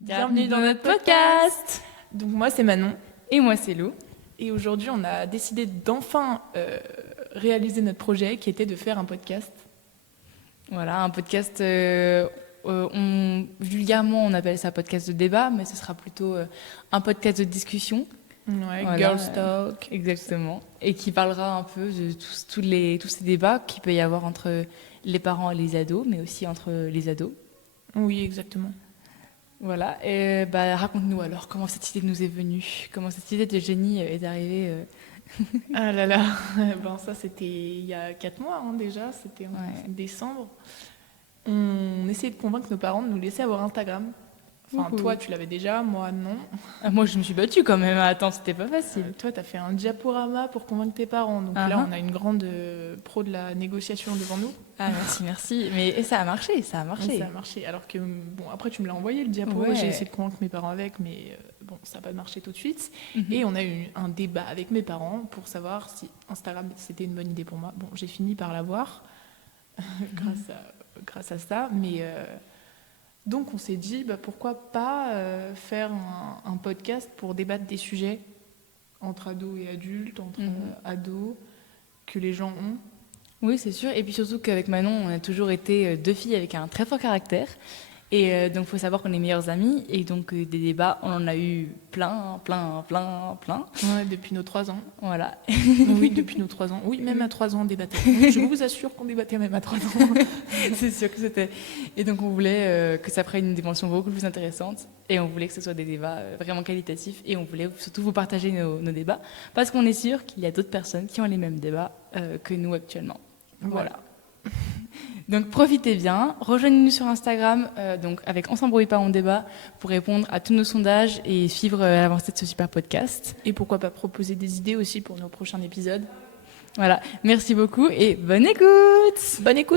Bienvenue dans notre podcast. Donc moi c'est Manon Et moi c'est Lou. et aujourd'hui on a décidé d'enfin réaliser notre projet qui était de faire un podcast. Voilà, un podcast, vulgairement on appelle ça podcast de débat, mais ce sera plutôt un podcast de discussion. Ouais, Voilà, Girls Talk. Exactement. Et qui parlera un peu de tous ces débats qu'il peut y avoir entre les parents et les ados, mais aussi entre les ados. Oui, exactement. Voilà, et raconte-nous alors comment cette idée nous est venue, comment cette idée de génie est arrivée. Ah là là, ben ça c'était il y a 4 mois déjà, c'était en Ouais. décembre. On essayait de convaincre nos parents de nous laisser avoir Instagram. Enfin Wouhou. toi tu l'avais déjà, moi non. Ah, moi je me suis battue quand même, attends, c'était pas facile. Toi t'as fait un diaporama pour convaincre tes parents, donc Ah là ah. on a une grande pro de la négociation devant nous. Ah merci. Mais et ça a marché, ça a Oui, marché. ça a marché. Alors que, bon, après, tu me l'as envoyé le diapo. Ouais. J'ai essayé de convaincre mes parents avec, mais bon, ça n'a pas marché tout de suite. Mhm. Et on a eu un débat avec mes parents pour savoir si Instagram c'était une bonne idée pour moi. Bon, j'ai fini par l'avoir grâce à ça. Mais donc, on s'est dit, pourquoi pas faire un podcast pour débattre des sujets entre ados et adultes, entre ados, que les gens ont. Oui, c'est sûr. Et puis surtout qu'avec Manon, on a toujours été deux filles avec un très fort caractère. Et donc, il faut savoir qu'on est meilleures amies. Et donc, des débats, on en a eu plein. Ouais, depuis nos 3 ans. Voilà. Oui, depuis nos 3 ans. Oui, même à 3 ans, on débattait. Je vous assure qu'on débattait même à 3 ans. C'est sûr que c'était. Et donc, on voulait que ça prenne une dimension beaucoup plus intéressante. Et on voulait que ce soit des débats vraiment qualitatifs. Et on voulait surtout vous partager nos débats. Parce qu'on est sûr qu'il y a d'autres personnes qui ont les mêmes débats que nous actuellement. Voilà. Donc profitez bien, rejoignez-nous sur Instagram, donc avec On s'embrouille pas, on débat, pour répondre à tous nos sondages et suivre l'avancée de ce super podcast. Et pourquoi pas proposer des idées aussi pour nos prochains épisodes. Voilà, merci beaucoup et bonne écoute. Bonne écoute!